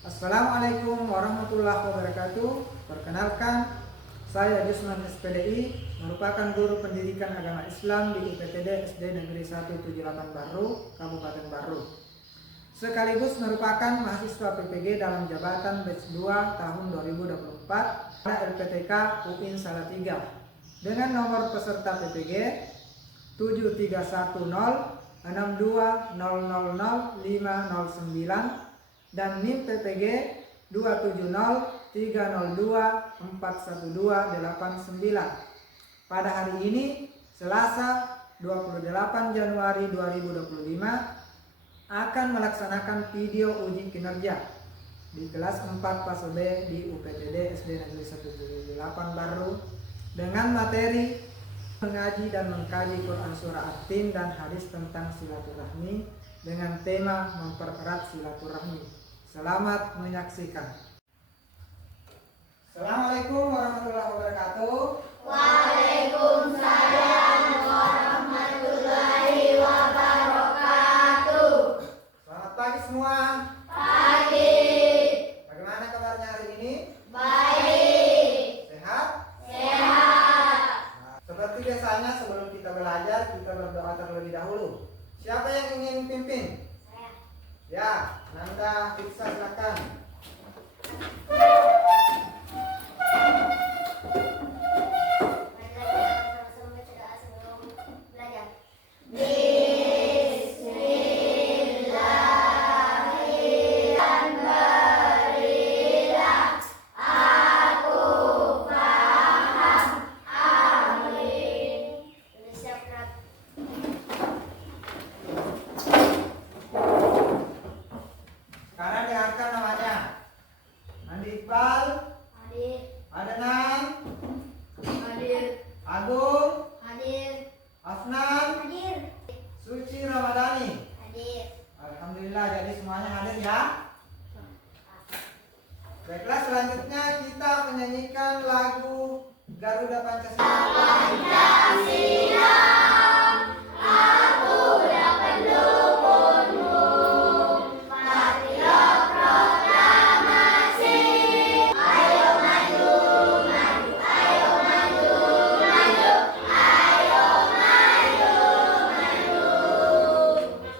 Assalamualaikum warahmatullahi wabarakatuh. Perkenalkan, saya Jusman SPDI, merupakan guru pendidikan agama Islam di UPTD SD Negeri 178 Baru, Kabupaten Baru. Sekaligus merupakan mahasiswa PPG dalam jabatan batch 2 tahun 2024 pada LPTK UIN Salatiga dengan nomor peserta PPG 73106200509 dan NIM PPG 27030241289. Pada hari ini, Selasa 28 Januari 2025, akan melaksanakan video uji kinerja di kelas 4 fase B di UPTD SD Negeri 178 Baru dengan materi mengaji dan mengkaji Quran Surah At-Tin dan hadis tentang silaturahmi dengan tema mempererat silaturahmi. Selamat menyaksikan. Assalamualaikum warahmatullahi wabarakatuh. Waalaikumsalam warahmatullahi wabarakatuh. Selamat pagi semua. Pagi. Bagaimana kabarnya hari ini? Baik. Sehat? Sehat. Seperti biasanya sebelum kita belajar, kita berdoa terlebih dahulu. Siapa yang ingin pimpin? Saya. Ya, Nanda Fiksa silakan. Sekarang dengarkan namanya. Andi Iqbal, Hadir. Adnan, Hadir. Agung, Hadir. Afnan, Hadir. Suci Ramadhani. Hadir. Alhamdulillah, jadi semuanya hadir ya. Baiklah, selanjutnya kita menyanyikan lagu Garuda Pancasila.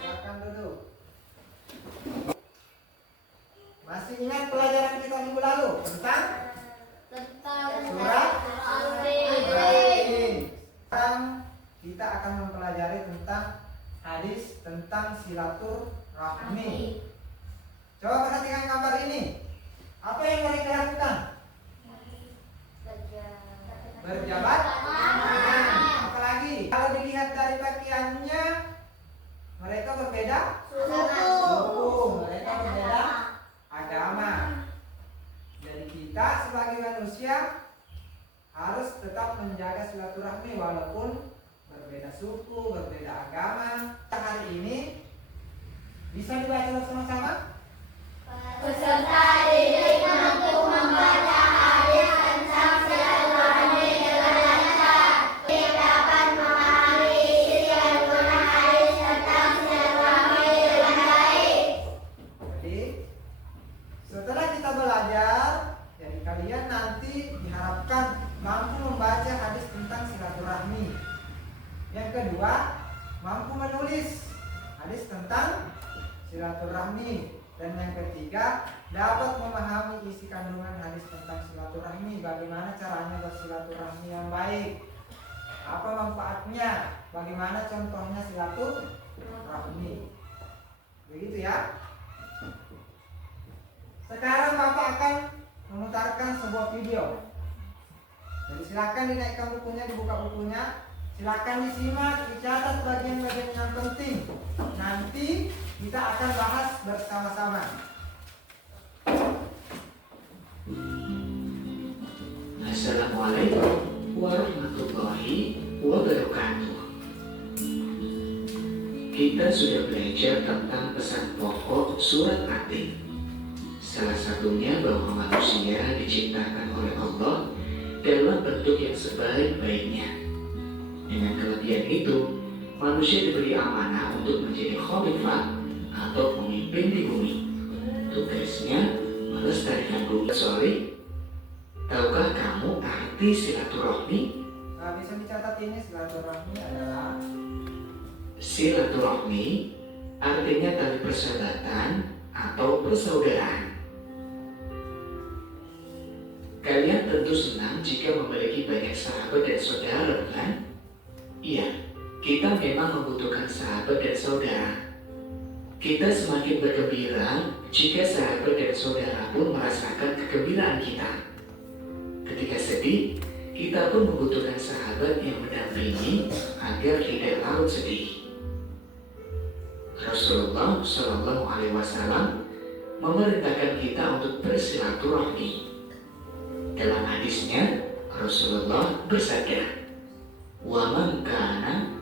Silakan duduk. Masih ingat pelajaran kita minggu lalu tentang Surat Al-Tin? Sekarang kita akan mempelajari tentang hadis tentang silaturahmi. Coba perhatikan gambar ini. Apa yang mereka lakukan? Berjabat tangan. Apalagi kalau dilihat dari pakaiannya, mereka berbeda suku, mereka berbeda agama. Jadi kita sebagai manusia harus tetap menjaga silaturahmi walaupun berbeda suku, berbeda agama. Hari ini bisa dibaca bersama-sama? Peserta didik mampu membaca hadis tentang silaturahmi dengan lancar. Dapat memahami isi kandungan hadis tentang silaturahmi dengan baik. Jadi setelah kita belajar, jadi kalian nanti diharapkan mampu membaca hadis tentang silaturahmi. Yang kedua, mampu menulis hadis tentang silaturahmi. Dan yang ketiga, dapat memahami isi kandungan hadis tentang silaturahmi. Bagaimana caranya bersilaturahmi yang baik? Apa manfaatnya? Bagaimana contohnya silaturahmi? Begitu ya. Sekarang Bapak akan memutarkan sebuah video. Jadi silakan dinaikkan bukunya, dibuka bukunya. Silakan disimak, dicatat bagian-bagian yang penting. Nanti kita akan bahas bersama-sama. Assalamualaikum warahmatullahi wabarakatuh. Kita sudah belajar tentang pesan pokok surat At-Tin. Salah satunya bahwa manusia diciptakan oleh Allah dalam bentuk yang sebaik-baiknya. Dengan kelebihan itu, manusia diberi amanah untuk menjadi khalifah atau pemimpin di bumi. Tugasnya melestarikan bumi. Sorry, tahukah kamu arti silaturahmi? Nah, bisa dicatat ini silaturahmi adalah Silaturahmi artinya tali persahabatan atau persaudaraan. Kalian tentu senang jika memiliki banyak sahabat dan saudara, bukan? Iya, kita memang membutuhkan sahabat dan saudara. Kita semakin bergembira jika sahabat dan saudara pun merasakan kegembiraan kita. Ketika sedih, kita pun membutuhkan sahabat yang mendampingi agar tidak larut sedih. Rasulullah Shallallahu Alaihi Wasallam memerintahkan kita untuk bersilaturahmi. Dalam hadisnya, Rasulullah bersabda, "Wa man kana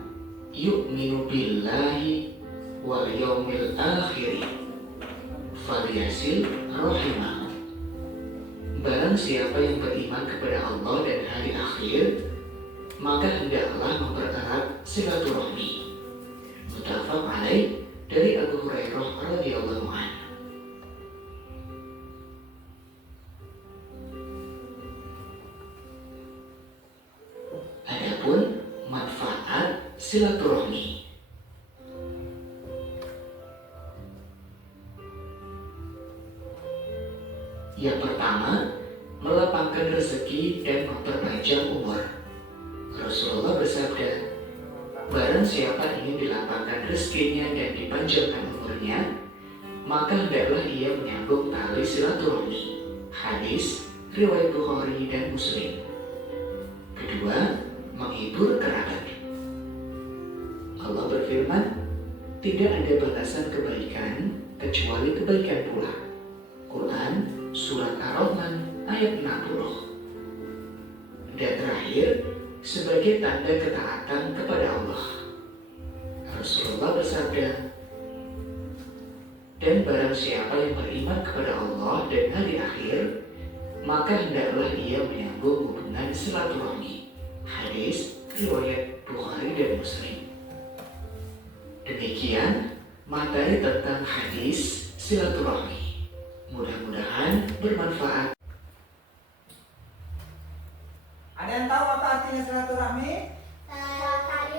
yu'minu billahi wal yaumil akhir falyasil rahimahu." Barang siapa yang beriman kepada Allah dan hari akhir, maka hendaklah mempererat silaturahmi. Muttafaq alaih dari Abu Hurairah radhiyallahu anhu. Adapun manfaat silaturahmi. Yang pertama, melapangkan rezeki dan memperpanjang umur. Rasulullah bersabda, barang siapa ingin dilapangkan rezekinya dan dipanjangkan umurnya, maka hendaklah ia menyambung tali silaturahmi. Hadis riwayat Bukhari dan Muslim. Kedua, menghibur kerabat. Allah berfirman, tidak ada batasan kebaikan kecuali kebaikan pula. Quran Surat Ar-Rahman ayat 60. Dan terakhir, sebagai tanda ketaatan kepada Allah, Rasulullah bersabda, dan barang siapa yang beriman kepada Allah dan hari akhir, maka hendaklah ia menyambung hubungan silaturahmi. Hadis riwayat Bukhari dan Muslim. Demikian materi tentang hadis silaturahmi. Mudah-mudahan bermanfaat. Ada yang tahu apa artinya silaturahmi? Tali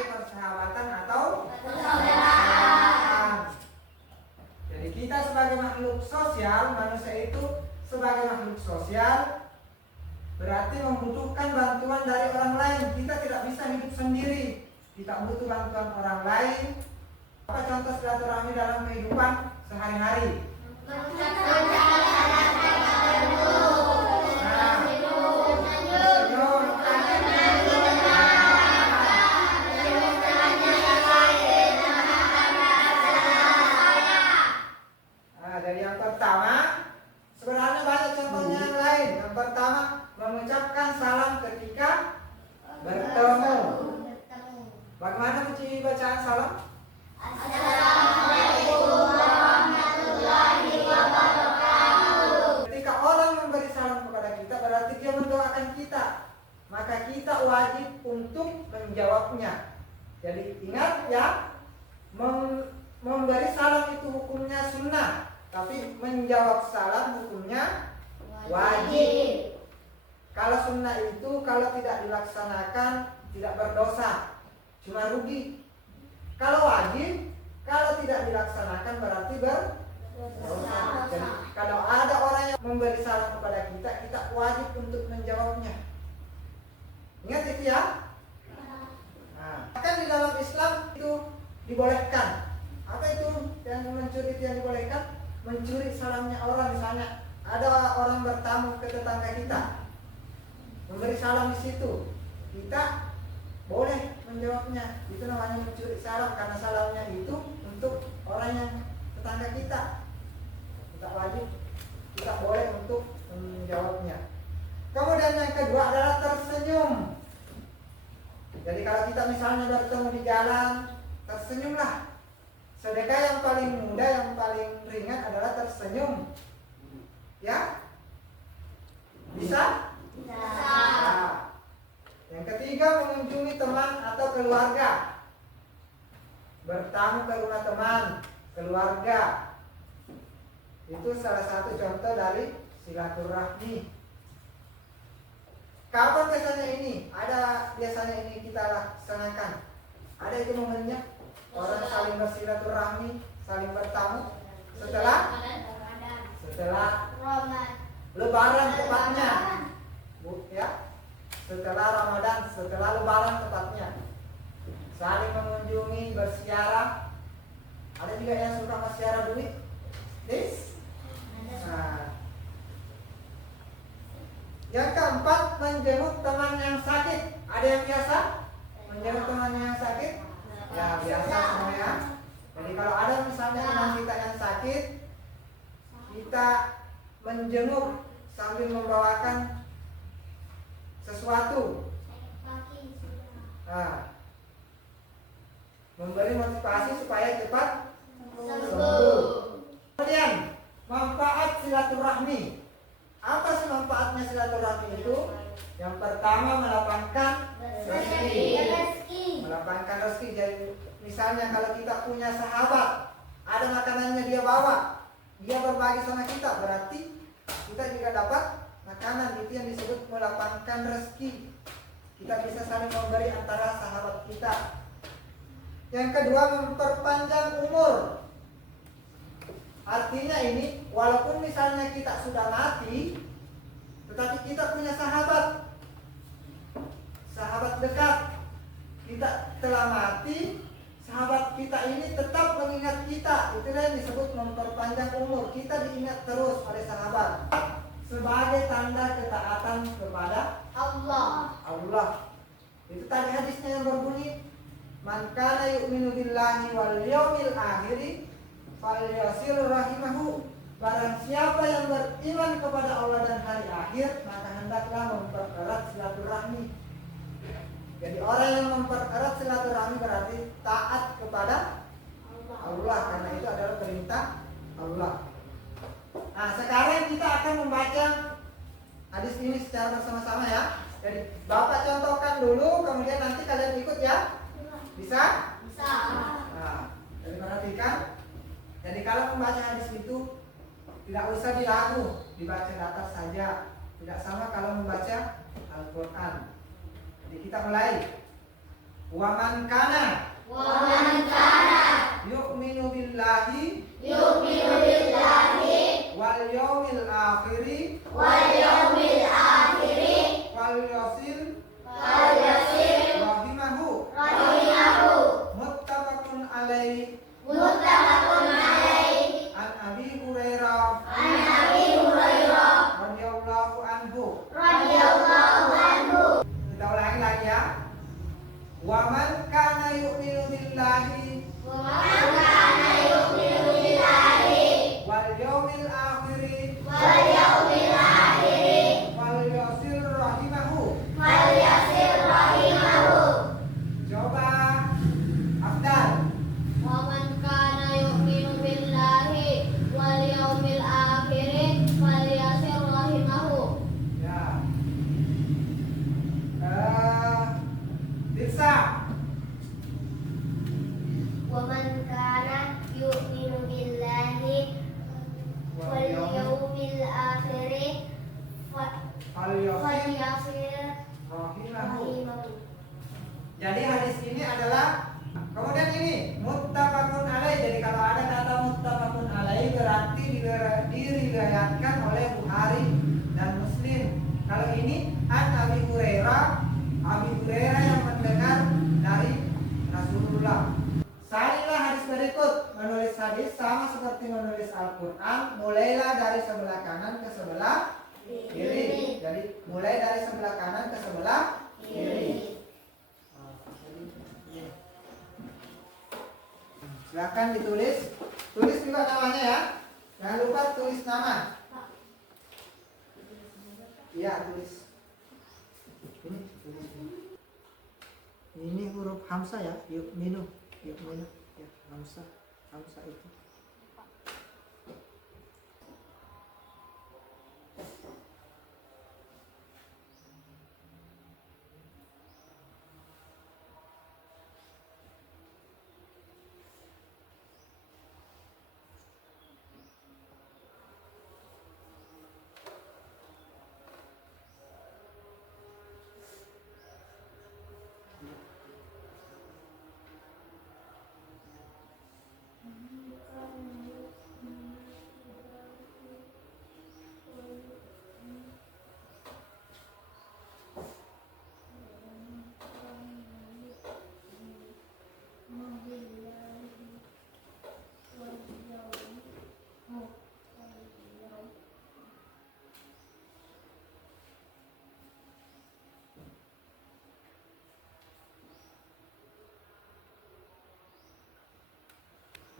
Persahabatan atau persaudaraan. Jadi kita sebagai makhluk sosial, manusia itu sebagai makhluk sosial berarti membutuhkan bantuan dari orang lain. Kita tidak bisa hidup sendiri. Kita butuh bantuan orang lain. Apa contoh silaturahmi dalam kehidupan sehari-hari? Dari yang pertama, sebenarnya banyak contohnya yang lain. Yang pertama, mengucapkan salam ketika bertemu. Bagaimana kunci bacaan salam? Assalamualaikum warahmatullahi wabarakatuh. Ketika orang memberi salam kepada kita, berarti dia mendoakan kita. Maka kita wajib untuk menjawabnya. Jadi ingat ya, memberi salam itu hukumnya sunnah, tapi menjawab salam hukumnya wajib. Kalau sunnah itu kalau tidak dilaksanakan tidak berdosa, cuma rugi. Kalau wajib, kalau tidak dilaksanakan berarti berdosa. Jadi kalau ada orang yang memberi salam kepada kita, kita wajib untuk menjawabnya. Ingat itu ya. Nah, kan di dalam Islam itu dibolehkan. Apa itu yang mencuri itu yang dibolehkan? Mencuri salamnya orang. Misalnya ada orang bertamu ke tetangga kita, memberi salam di situ, kita boleh menjawabnya. Itu namanya mencuri salam, karena salamnya itu untuk orang yang tetangga kita. Kita wajib, kita boleh untuk menjawabnya. Kemudian yang kedua adalah tersenyum. Jadi kalau kita misalnya bertemu di jalan, tersenyumlah. Sedekah yang paling mudah, yang paling ringan adalah tersenyum. Ya? Bisa? Nah, yang ketiga, mengunjungi teman atau keluarga. Bertamu ke rumah teman, ke keluarga. Itu salah satu contoh dari silaturahmi. Kapan biasanya ini? Biasanya ini kita laksanakan. Ada itu momennya. Orang saling bersilaturahmi, saling bertamu setelah Lebaran tepatnya. Ya. Setelah Ramadan, setelah Lebaran tepatnya. Saling mengunjungi, bersiarah. Ada juga yang suka bersiarah duit. Nah. Yang keempat, menjenguk teman yang sakit. Ada yang biasa menjenguk teman yang sakit? Ya, biasa semuanya. Jadi kalau ada misalnya teman kita yang sakit, kita menjenguk sambil membawakan sesuatu. Nah, memberi motivasi supaya cepat sembuh. Kemudian, manfaat silaturahmi. Apa sih manfaatnya silaturahmi itu? Yang pertama, melapangkan rezeki. Melapangkan rezeki. Jadi misalnya kalau kita punya sahabat, ada makanannya dia bawa, dia berbagi sama kita, berarti kita juga dapat makanan. Itu yang disebut melapangkan rezeki. Kita bisa saling memberi antara sahabat kita. Yang kedua, memperpanjang umur. Artinya ini, walaupun misalnya kita sudah mati, tetapi kita punya sahabat dekat. Kita telah mati, sahabat kita ini tetap mengingat kita. Itulah yang disebut memperpanjang umur. Kita diingat terus oleh sahabat sebagai tanda ketaatan kepada Allah. Itu tadi hadisnya yang berbunyi, man kana yu'minu billahi wal yawmil akhir falyasil rahimahu. Barang siapa yang beriman kepada Allah dan hari akhir, maka hendaklah mempererat silaturahmi. Jadi orang yang mempererat silaturahmi berarti taat kepada Allah, karena itu adalah perintah Allah. Nah, sekarang kita akan membaca hadis ini secara bersama-sama ya. Jadi Bapak contohkan dulu, kemudian nanti kalian ikut ya. Bisa? Nah, jadi perhatikan. Jadi kalau membaca hadis itu tidak usah dilagu, dibaca datar saja. Tidak sama kalau membaca Al-Quran. Jadi kita mulai. Wa man kana yu'minu billahi wal yawmil akhiri wal yasil rahimahu. Muttafaqun alaihi. An Abi Hurairah radhiyallahu anhu. Kita ulangi lagi ya. Wa man kana yu'minu billahi wal yawmil akhiri wal yasil rahimahu. Coba Afdal. Ya. Dirsa. ومن كان يؤمن بالله واليوم الآخر فليصل rahimahu. رحمه. Jadi hadis ini adalah, kemudian ini muttafaqun alaih. Jadi kalau ada kata muttafaqun alaih berarti diriwayatkan oleh Bukhari dan Muslim. Kalau ini an Abi Hurairah yang mendengar dari Rasulullah. Salihlah hadis berikut. Menulis hadis sama seperti menulis Al-Quran. Mulailah dari sebelah kanan ke sebelah kiri. Jadi mulai dari sebelah kanan ke sebelah kiri. Silakan ditulis. Tulis juga namanya ya. Jangan lupa tulis nama. Iya, tulis. Ini tulis ini. Ini huruf hamzah ya. Yuk minum. Ya, hamzah itu.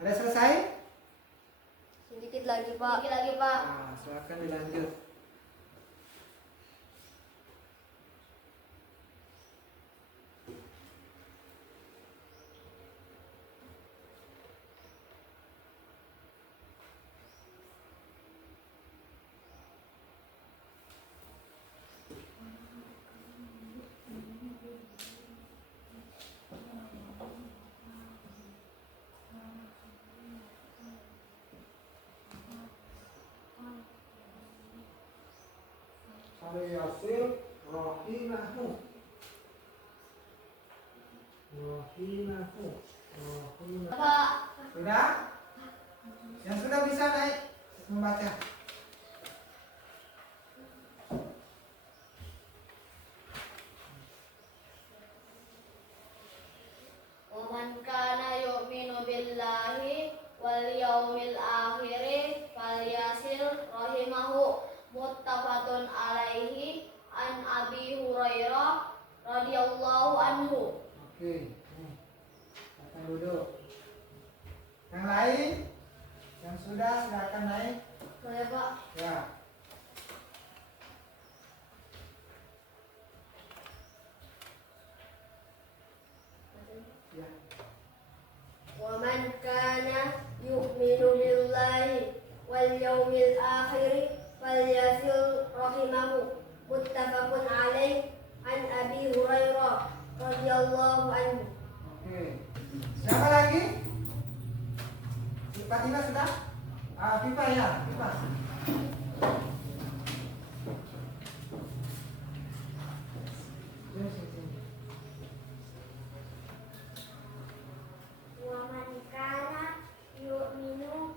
Ada selesai? Sedikit lagi, Pak. Sedikit lagi, Pak. Nah, silakan dilanjut. Yasil rahimahu. Pak. Sudah? Yang sudah bisa naik membaca. Wa man kana yu'minu billahi wal yawmil akhir falyasil rahimahu. Muttafaqun alaihi an Abi Hurairah radhiyallahu anhu. Oke. Silakan duduk. Yang lain? Yang sudah silakan naik. Boleh, Pak. Ya. Ya. Wa man kana yu'minu billahi wal yawmil akhir falyasil rahimahu. Muttafaqun alaihi an Abi Hurairah radhiyallahu anhu. Oke. Siapa lagi? Si Fatimah sudah? Pipa ya, Pipa. Sini, sini. Wa man kana yu'minu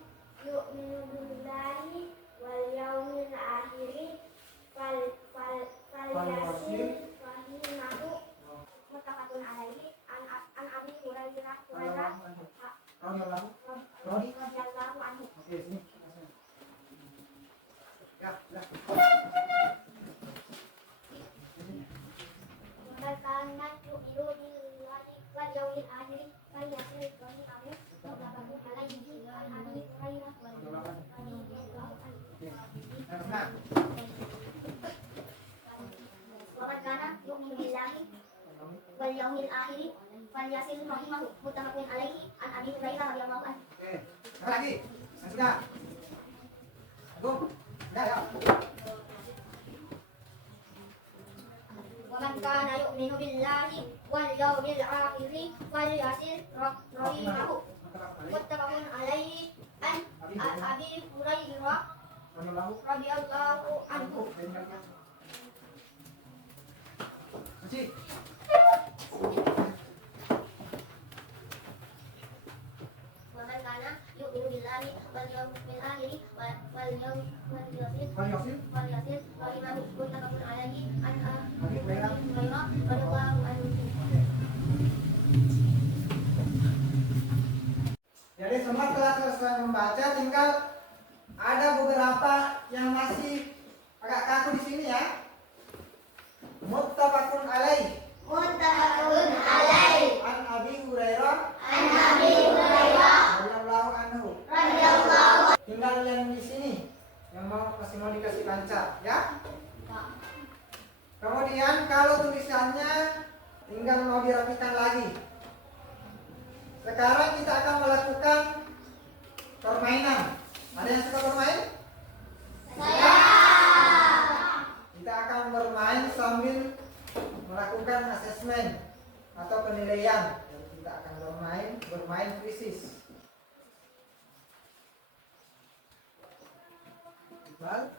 billahi wal yawmil akhir falyasil rahimahu. Muttafaqun alaihi an Abi Hurairah radhiyallahu anhu. Oke, sini. Ya, sudah. Wa kana yu'minu billahi wal yawmil akhir falyasil rahimahu. Muttafaqun alaihi an Abi Hurairah radhiyallahu anhu. Oke. Nah, Wa man kana yu'minu billahi wal yawmil akhir falyasil rahimahu. Muttafaqun alaihi an Abi Hurairah radhiyallahu anhu. oke. Apa lagi? Yang sudah. Agung. Sudah ya. Wa man kana yu'minu billahi wal yawmil akhir falyasil rahimahu. Muttafaqun alaihi an Abi Hurairah radhiyallahu anhu. Suci. Wa man kana yu'minu billahi wal yawmil akhir falyasil rahimahu. Muttafaqun alaihi an Abi Hurairah radhiyallahu anhu. Jadi semua telah selesai membaca, tinggal ada beberapa yang masih agak kaku di sini ya. Muttafaqun alaih. Muttafaqun alaihi An Abi Hurairah an Abi Hurairah radhiyallahu anhu. radhiyallahu Tinggal yang di sini yang masih mau dikasih lancar ya. Kemudian kalau tulisannya tinggal mau dirapikan lagi. Sekarang kita akan melakukan permainan. Ada yang suka bermain? Saya. Kita akan bermain sambil melakukan asesmen atau penilaian. Jadi kita akan bermain krisis. Iqbal,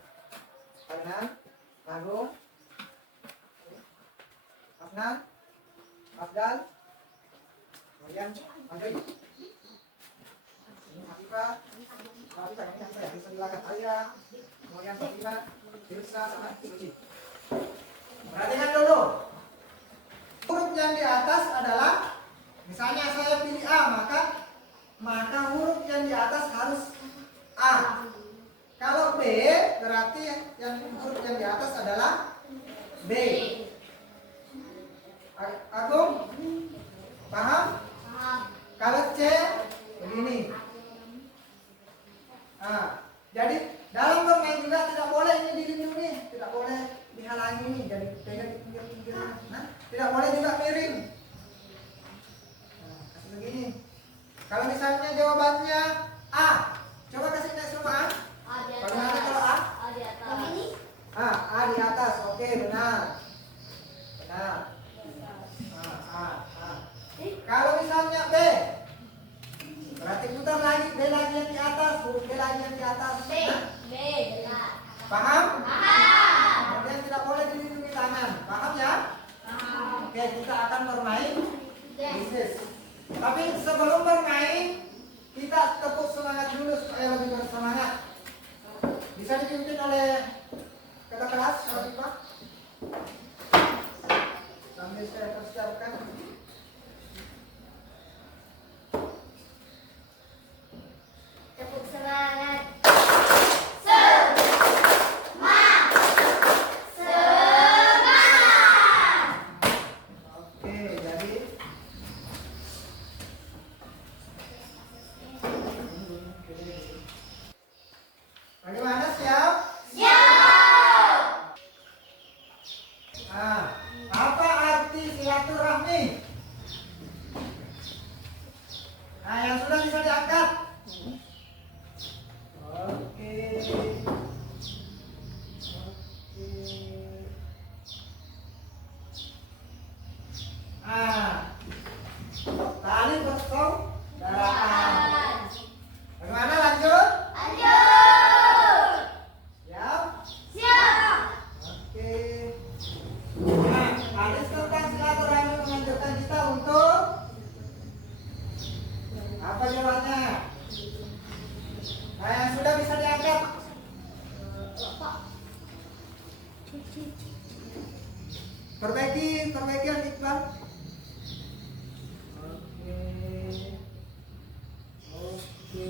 Adnan, Agung, Afnan, Afdal, kemudian Andri. Ini Afifah, Afifah ini yang saya bisa dilakukan saya. Kemudian Fatimah, Tirsa, sama Suci. Perhatikan dulu. Huruf yang di atas adalah, misalnya saya pilih A, maka huruf yang di atas harus A. Kalau B, berarti yang huruf yang di atas adalah B. Agung, paham? Kalau C, begini. Jadi dalam bermain juga tidak boleh ini dilindungi, tidak boleh dihalangi ini, jadi pegang di pinggir-pinggirnya. Nah, tidak boleh juga miring. Nah, kasih begini. Kalau misalnya jawabannya A, coba kasih naik semua A. A di Bagaimana atas. kalau A? A di atas. Begini. A di atas, oke benar. Benar. A. Kalau misalnya B, berarti putar lagi, B lagi yang di atas, B lagi yang di atas. B. Nah, B. paham? Paham. Kemudian tidak boleh dilindungi tangan, paham ya? Paham. Oke, kita akan bermain Yes. bisnis. Tapi sebelum bermain, kita tepuk semangat dulu supaya lebih bersemangat. Bisa dipimpin oleh kakak kelas, Pak. Sambil saya persiapkan. Tepuk semangat. Oke, jadi bagaimana, siap? Nah, apa arti silaturahmi? Nah, yang sudah bisa diangkat. Oke. Nah, tali persaudaraan. Bagaimana, lanjut? Siap? Oke. Nah, hadis tentang silaturahmi menganjurkan kita untuk apa jawabannya? Nah, yang sudah bisa diangkat. Perbaiki yang Iqbal. Oke.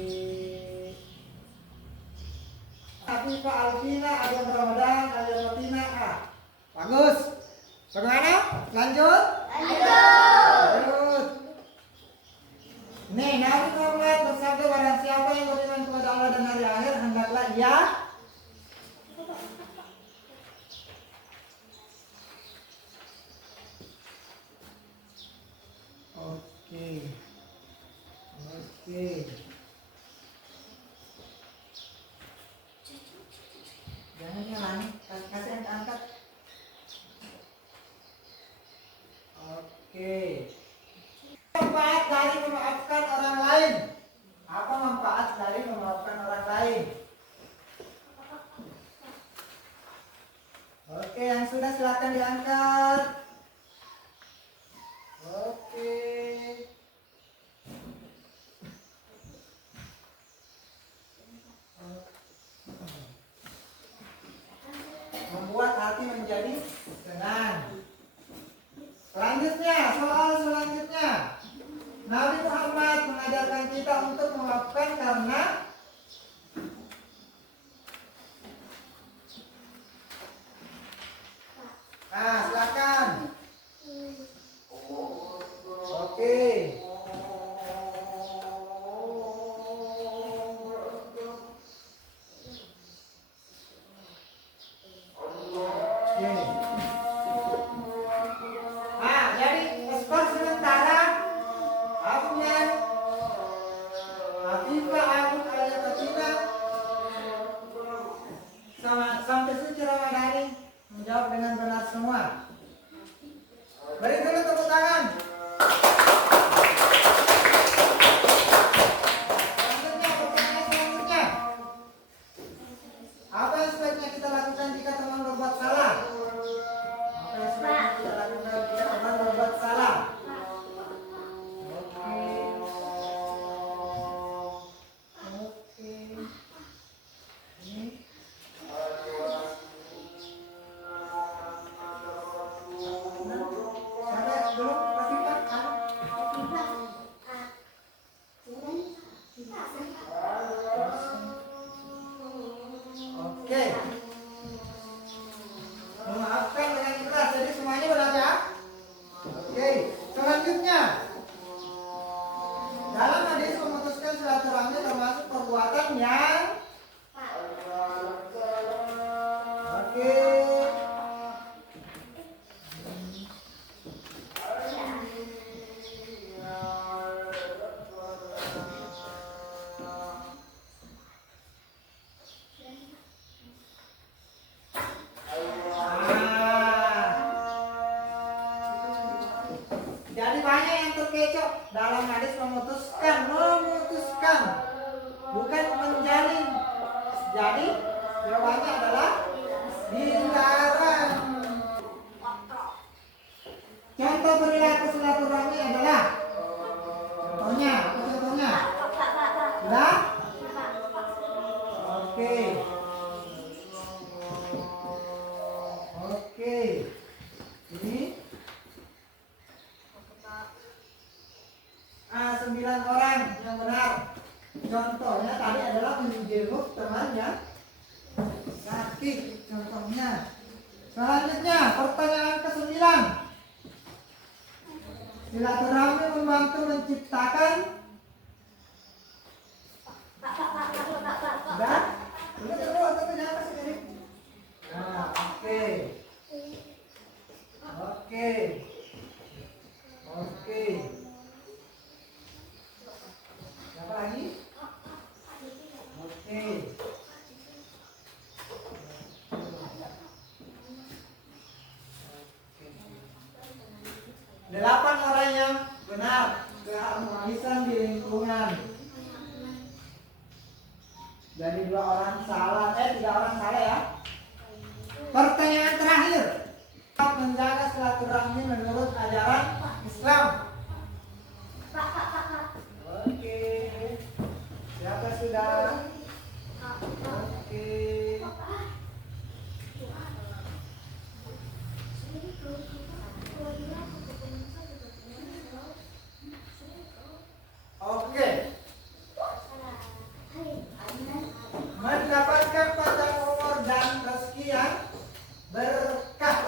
Tapi Pak Alvina, ada Ramadan, ada Rotina. Bagus. Bagaimana? Lanjut. Nih, Nabi Muhammad bersabda, barang siapa yang beriman kepada Allah dan hari akhir, hendaklah ia Oke. Jangan nyalain, kasih yang angkat. Oke. Manfaat dari memaafkan orang lain. Apa manfaat dari memaafkan orang lain? Oke, yang sudah silakan diangkat. Oke. Membuat hati menjadi tenang. Selanjutnya, soal selanjutnya. Nabi Muhammad mengajarkan kita untuk memaafkan karena silakan. Oke. Jadi skor sementara Afnan, Afifah, Abu Al-Fatina sampai Suci Ramadhani menjawab dengan benar semua. Beri dulu tepuk tangan. Selanjutnya. Apa yang sebaiknya kita lakukan jika teman berbuat salah? Apa yang sebaiknya kita lakukan jika teman berbuat salah? Oke. Ini. Sampai dulu, Afifah. Oke. Memaafkan dengan ikhlas. Jadi semuanya benar ya? Oke. Selanjutnya. Dalam hadis memutuskan silaturahmi termasuk perbuatan yang Jadi jawabannya adalah dilarang. Contoh perilaku silaturahmi adalah contohnya, apa contohnya? Sudah? Oke. Oke. Ini 9 orang yang benar. Contohnya tadi adalah menjenguk temannya sakit. Contohnya. Selanjutnya pertanyaan ke-9. Silaturahmi membantu menciptakan. Sudah? Sudah terus atau kenapa sih ini? Nah, oke. Oke. Oke. Siapa lagi? Oke. 8 orang yang benar. Keharmonisan di lingkungan. Jadi 2 orang salah, 3 orang salah ya. Pertanyaan terakhir. Menjaga silaturahmi menurut ajaran Islam. Oke. Siapa sudah? Oke. Oke. Mendapatkan panjang umur dan rezeki yang berkah.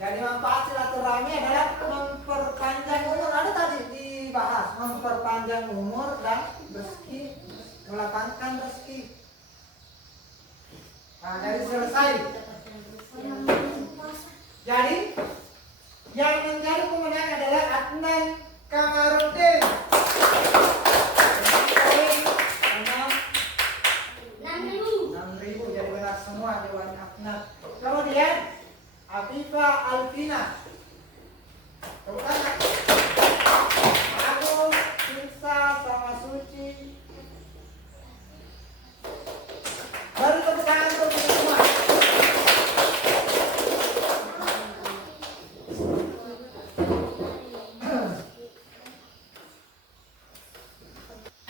Jadi manfaat silaturahmi adalah memperpanjang umur. Ada tadi dibahas memperpanjang umur dan rezeki, melapangkan rezeki. Nah, jadi selesai. Jadi yang menjadi pemenang adalah Adnan Kamarudin. 6.000, jadi benar semua jawaban Adnan. Kemudian Afifa Alvina. Tepuk tangan. Aku, Sinsa, sama Suci. Baru tepuk tangan untuk kita semua.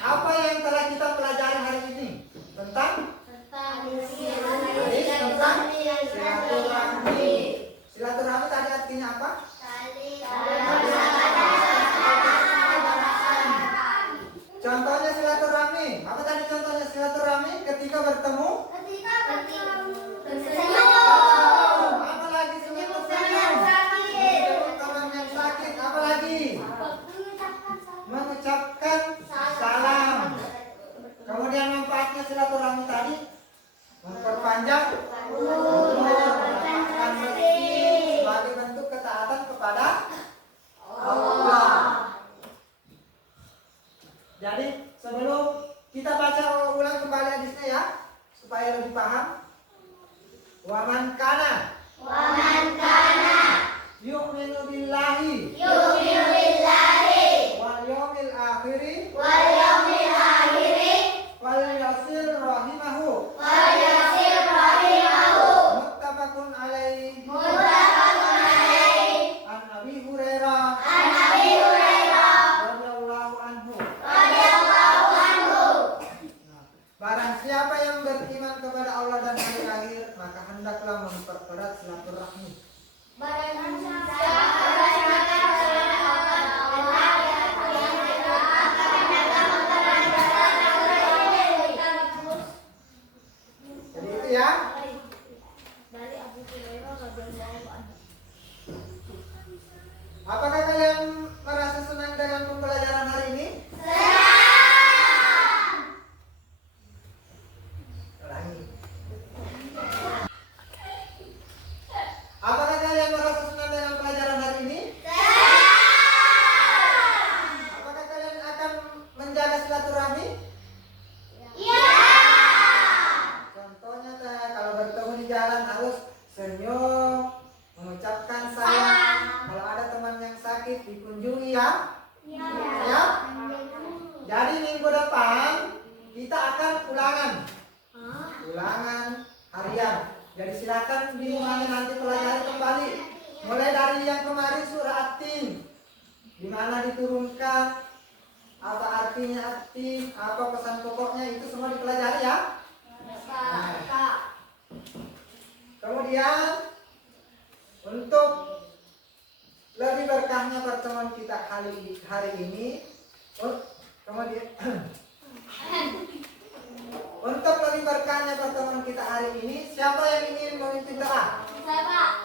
Apa yang telah kita pelajari hari ini? Tentang silaturahmi. Silaturahmi tadi artinya apa? Contohnya silaturahmi. Apa tadi contohnya silaturahmi? Ketika bertemu. Apa lagi senyum tersenyum? Menjenguk teman yang sakit. Apa lagi? Mengucapkan salam. Kemudian manfaatnya silaturahmi tadi memperpanjang umur, melapangkan rezeki sebagai bentuk ketaatan kepada Allah. Jadi sebelum kita baca ulang kembali hadisnya ya, supaya lebih paham. Waman kana yu'minu billahi wal yawmil akhiri wal yasir rahimahu muttafaqun alaihi an Abi Hurairah radhiyallahu anhu. Barang siapa yang beriman kepada Allah dan hari akhir, maka hendaklah mempererat silaturahmi. Jadi itu ya. Apakah kalian merasa senang dengan pembelajaran hari ini? Ulangi. Apakah kalian merasa senang dengan pelajaran hari ini? Apakah kalian akan menjaga silaturahmi? Contohnya kalau bertemu di jalan harus senyum, mengucapkan salam. Kalau ada teman yang sakit dikunjungi ya. Ya. Jadi minggu depan kita akan ulangan. Ulangan harian. Jadi silakan dimulai nanti pelajari kembali. Mulai dari yang kemarin surah At-Tin, di mana diturunkan, apa artinya At-Tin, apa pesan pokoknya, itu semua dipelajari ya. Nah, kemudian untuk lebih berkahnya pertemuan kita hari ini, kemudian untuk lebih berkahnya pertemuan kita hari ini, siapa yang ingin memimpin doa? Saya, Pak.